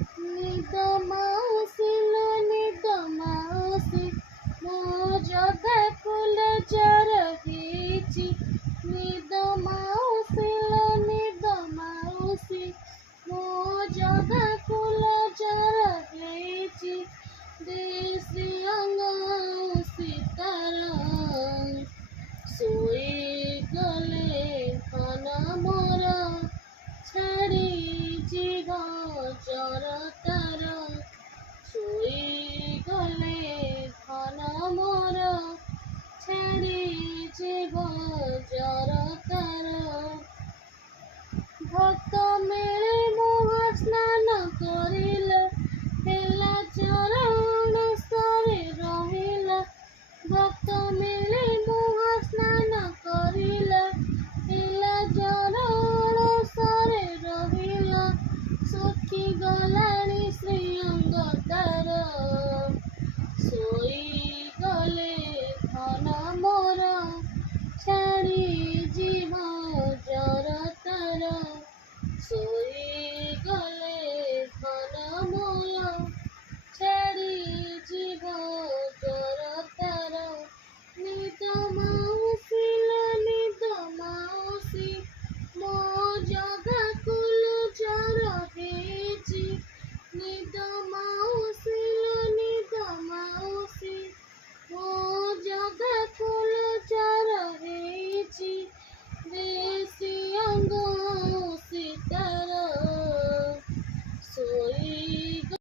निद माउसी लो निद माउसी मो जगा कुल जर हेची निद माउसी लो निद माउसी मो जगा कुल जर हेची देसी अंगाउसी तारा सोई गले धन मोर छाड़ी जीव जर तार सोई गले धन मोर छाड़ी जीव जर तार भक्त मेले मोह स्नान करिले हेला चरण सरे रहिला भक्त मेले मोह स्नान करिले हेला चरण सरे रहिला सुखी गलानी श्री अंग तार सोई